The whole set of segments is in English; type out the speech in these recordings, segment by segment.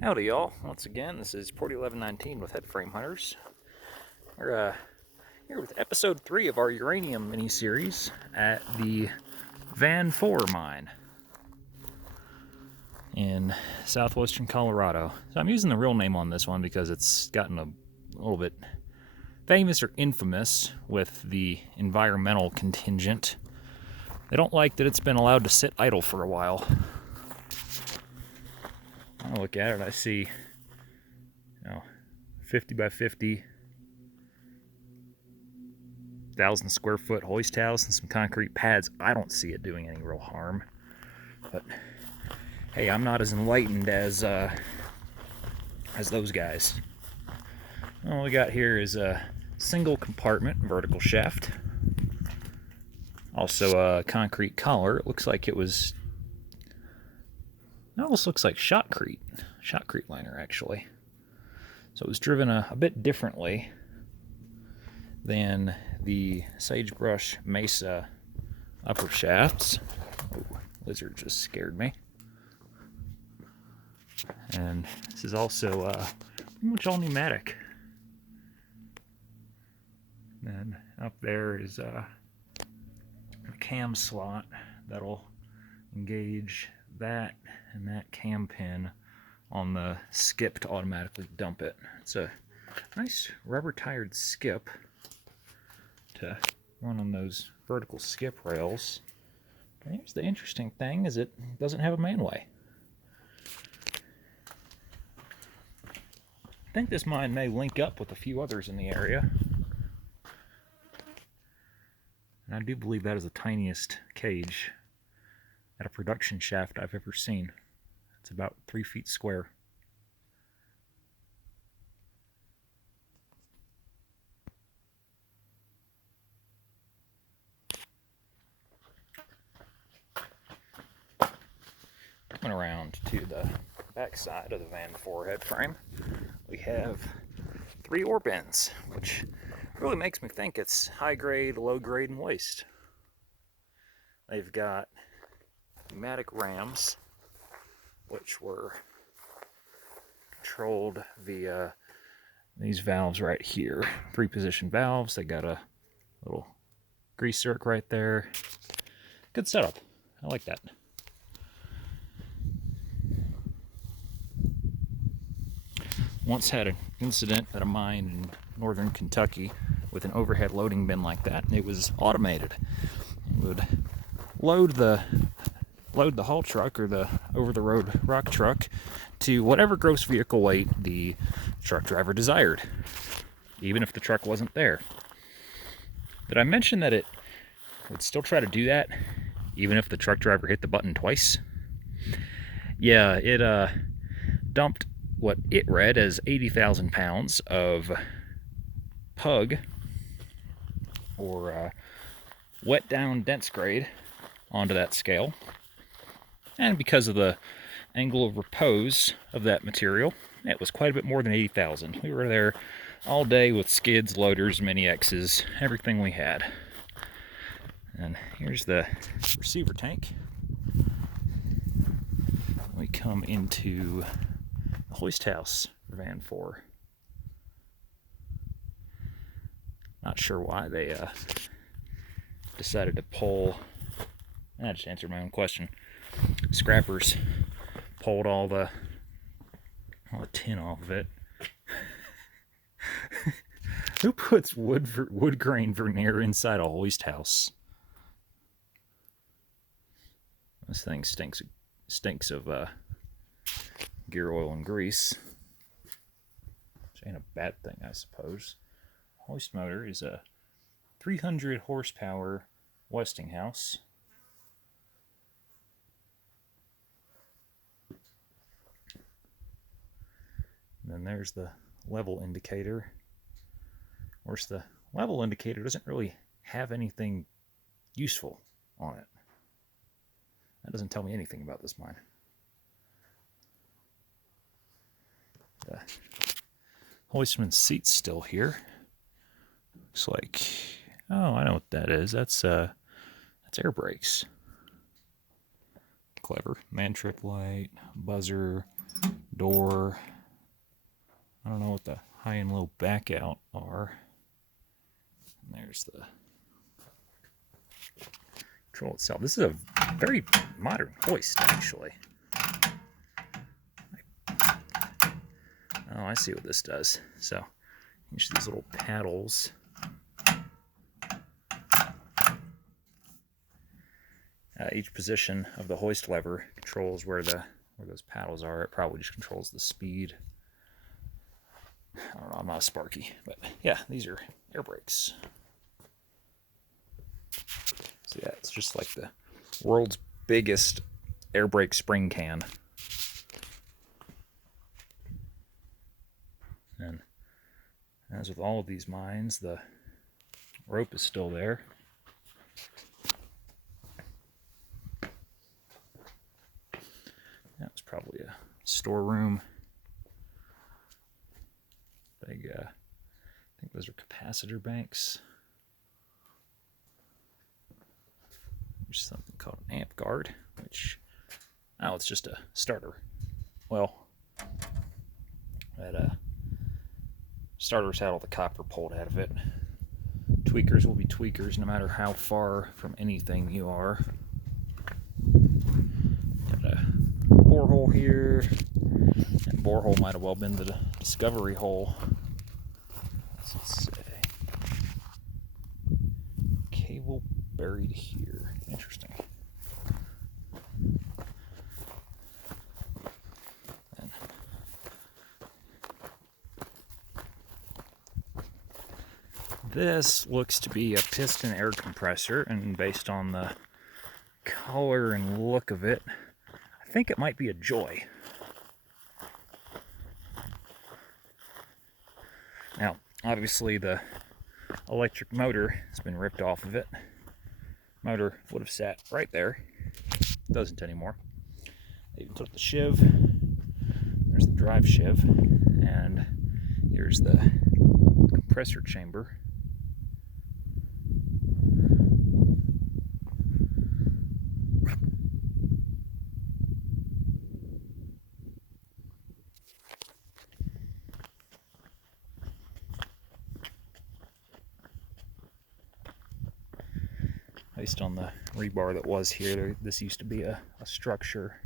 Howdy y'all, once again, this is Port 1119 with Headframe Hunters. We're here with episode 3 of our Uranium mini-series at the Van 4 mine in southwestern Colorado. So I'm using the real name on this one because it's gotten a little bit famous or infamous with the environmental contingent. They don't like that it's been allowed to sit idle for a while. I look at it, I see 50 by 50 1,000 square foot hoist house and some concrete pads. I don't see it doing any real harm, but hey, I'm not as enlightened as those guys. All we got here is a single compartment vertical shaft, also a concrete collar. It looks like it almost looks like shotcrete liner actually. So it was driven a bit differently than the sagebrush mesa upper shafts. Oh, lizard just scared me. And this is also pretty much all pneumatic. And up there is a cam slot that'll engage that and that cam pin on the skip to automatically dump it. It's a nice rubber tired skip to run on those vertical skip rails. And here's the interesting thing, is it doesn't have a manway. I think this mine may link up with a few others in the area. And I do believe that is the tiniest cage at a production shaft I've ever seen. It's about 3 feet square. Coming around to the back side of the Van 4 head frame, we have 3 ore bins, which really makes me think it's high grade, low grade, and waste. They've got pneumatic rams, which were controlled via these valves right here. 3-position valves. They got a little grease zerk right there. Good setup. I like that. Once had an incident at a mine in northern Kentucky with an overhead loading bin like that. It was automated. It would load the haul truck or the over-the-road rock truck to whatever gross vehicle weight the truck driver desired, even if the truck wasn't there. Did I mention that it would still try to do that even if the truck driver hit the button twice? Yeah, it dumped what it read as 80,000 pounds of pug, or wet down dense grade, onto that scale. And because of the angle of repose of that material, it was quite a bit more than 80,000. We were there all day with skids, loaders, mini X's, everything we had. And here's the receiver tank. We come into the hoist house for Van 4. Not sure why they decided to pull. I just answered my own question. Scrappers pulled all the tin off of it. Who puts wood grain veneer inside a hoist house? This thing stinks of gear oil and grease, which ain't a bad thing, I suppose. Hoist motor is a 300 horsepower Westinghouse. And then there's the level indicator. Of course, the level indicator doesn't really have anything useful on it. That doesn't tell me anything about this mine. The hoistman's seat's still here. Looks like, oh, I know what that is. That's air brakes. Clever. Man trip light, buzzer, door, what the high and low back out are. And there's the control itself. This is a very modern hoist, actually. Oh, I see what this does. So, each of these little paddles. Each position of the hoist lever controls where those paddles are. It probably just controls the speed. I don't know, I'm not a Sparky, but yeah, these are air brakes. So yeah, it's just like the world's biggest air brake spring can. And as with all of these mines, the rope is still there. That was probably a storeroom. Big, I think those are capacitor banks. There's something called an amp guard, which, oh, it's just a starter. Well, that starter's had all the copper pulled out of it. Tweakers will be tweakers no matter how far from anything you are. Got a borehole here. That borehole might have well been the discovery hole. What's it say? Cable buried here. Interesting. And this looks to be a piston air compressor, and based on the color and look of it, I think it might be a Joy. Now, obviously the electric motor has been ripped off of it. Motor would have sat right there. Doesn't anymore. They even took the sheave. There's the drive sheave. And here's the compressor chamber. Based on the rebar that was here, this used to be a structure.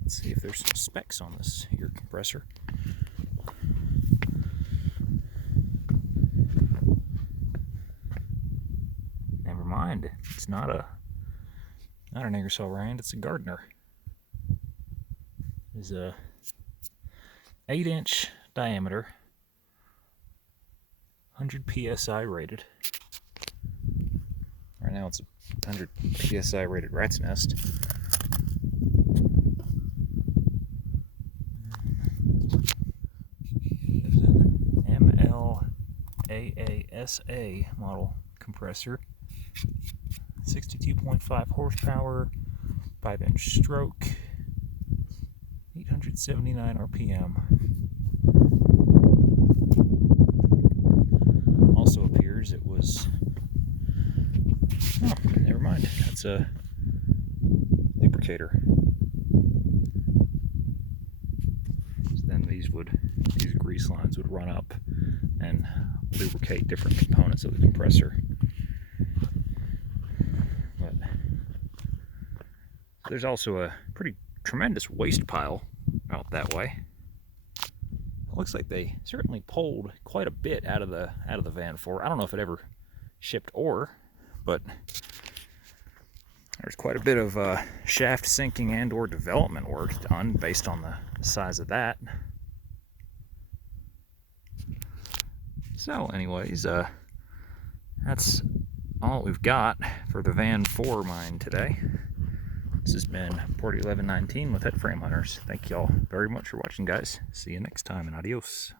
Let's see if there's some specs on this here compressor. Never mind, it's not an Ingersoll Rand, it's a Gardner. It's a 8-inch diameter, 100 psi rated. Right now it's a 100 psi rated rat's nest. There's an MLAASA model compressor. 62.5 horsepower, 5-inch stroke, 879 RPM. Also appears it was... Oh, never mind. That's a lubricator. So then these grease lines would run up and lubricate different components of the compressor. But there's also a pretty tremendous waste pile out that way. It looks like they certainly pulled quite a bit out of the van for. I don't know if it ever shipped ore, but there's quite a bit of shaft sinking and or development work done based on the size of that. So anyways, that's all we've got for the Van 4 mine today. This has been Port 1119 with Headframe Hunters. Thank y'all very much for watching, guys. See you next time, and adios.